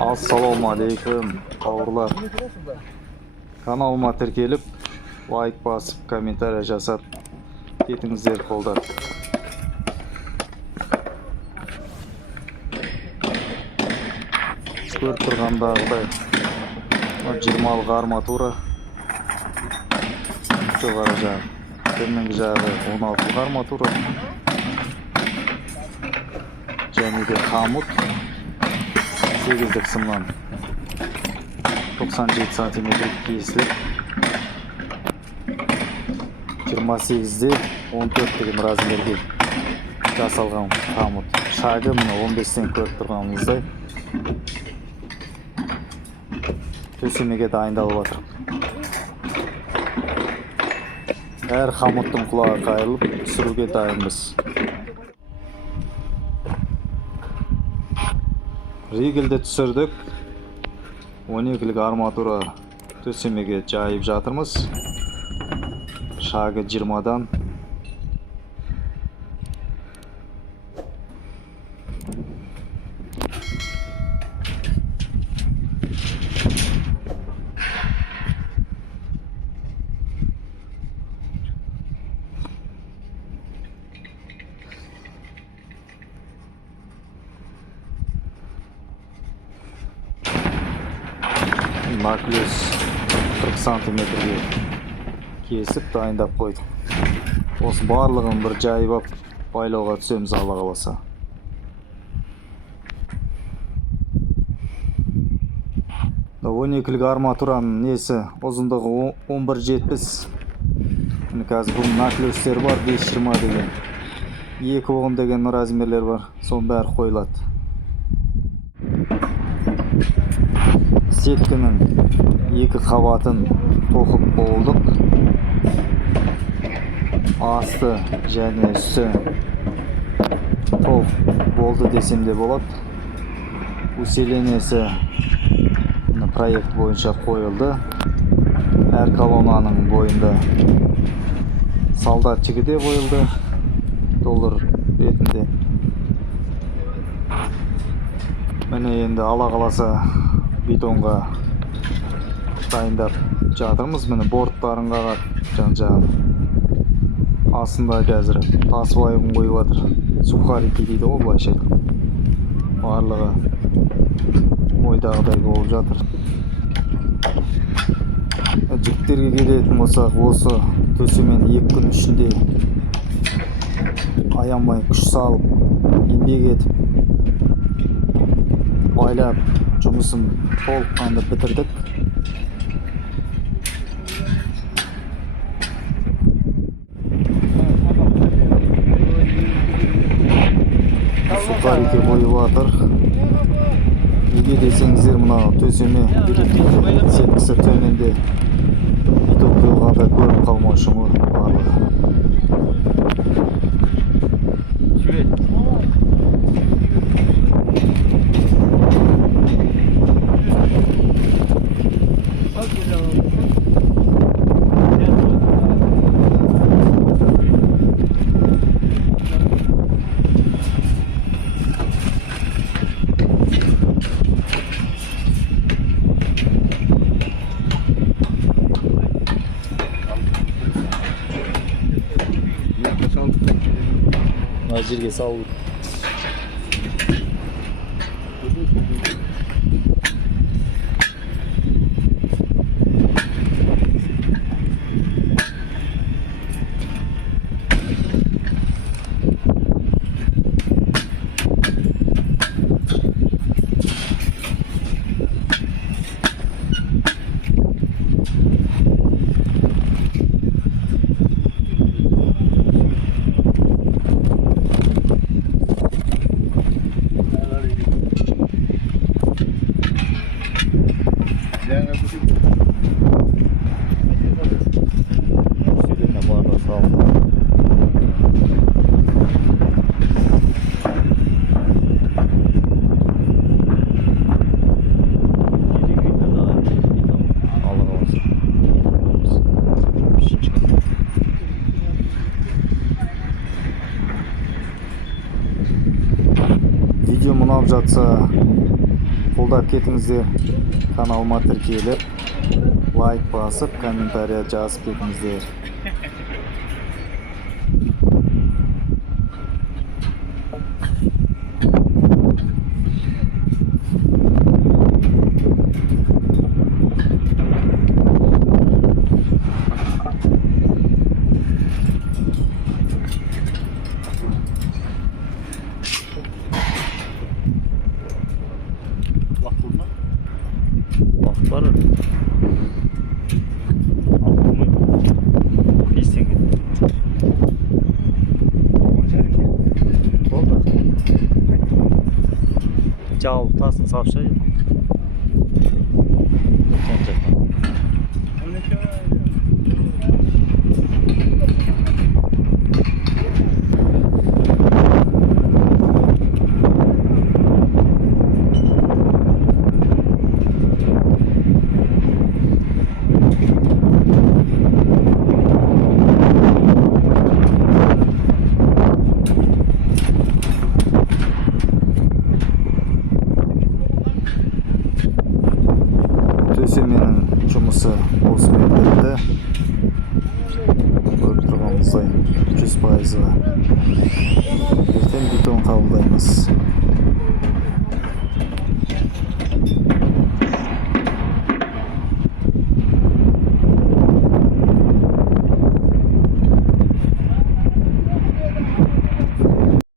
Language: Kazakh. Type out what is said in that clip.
Assalomu alaykum, bауырлар. Kanalıma tіркеліп, лайк басып, комментарий жасап кетіңіздер қолдар. Көріп тұрғандағыдай 20-лық арматура, жоғары жағы, төменгі жағы 16-лық арматура, және де қамыт 8-лік сымнан 97 см кесіліп, 28-де 14 деген размерге жасалған қамыт. Шагы міне 15-тен көріп тұрғанымыздай төсемеге дайындалып жатыр. Әр қамыттың құлағы қайырылып, түсіруге дайынбыз. Ригельді түсірдік. 12-лік арматура төсемеге жайып жатырмыз. Шагы 20-дан. Наклюс 40 сантиметрге кесіп дайындап қойдық. Осы барлығын бір жайып алып байлауға түсеміз Алла қаласа. Он 12-лік арматураның несі ұзындығы 11,70. Қазір бұл наклюстер бар 5,20 деген. 2,10 деген размерлер бар. Соның бәрі қойылады. Сеткінің 2 қабатын тоқып болдық. Асты және үсті толық болды десем де болады. Усилениясы проект бойынша қойылды. Әр колоннаның бойында солдатчигі де қойылды. Доллар ретінде. Міне енді Алла қаласа бетонға дайындап жатырмыз. Міне борттарын қағап жан-жағын. Астында қазір тас вайым қойып жатыр. Сухарики дейді ғой, былайша айтқанда. Барлығы ойдағыдай болып жатыр. Жігіттерге келетін болсақ, осы төсемені 2 күн ішінде аянбай күш салып, еңбек етіп, байлап жұмысын толыққанды бітірдік. Сухарики қойып жатыр. Неге десеңіздер, мынау төсеме билетті сеткісі төменде бетон құйылғанда көріп қалмау үшін барлығы. Жерге салу. видео ұнап жатса қолдап кетіңіздер. Каналыма тіркеліп, лайк басып, комментария жазып кетіңіздер. Var mı? Жау тасын сапша еді. Төсеменің жұмысы осымен бітті. Көріп тұрғанымыздай 100%-ға ертең бетон қабылдаймыз.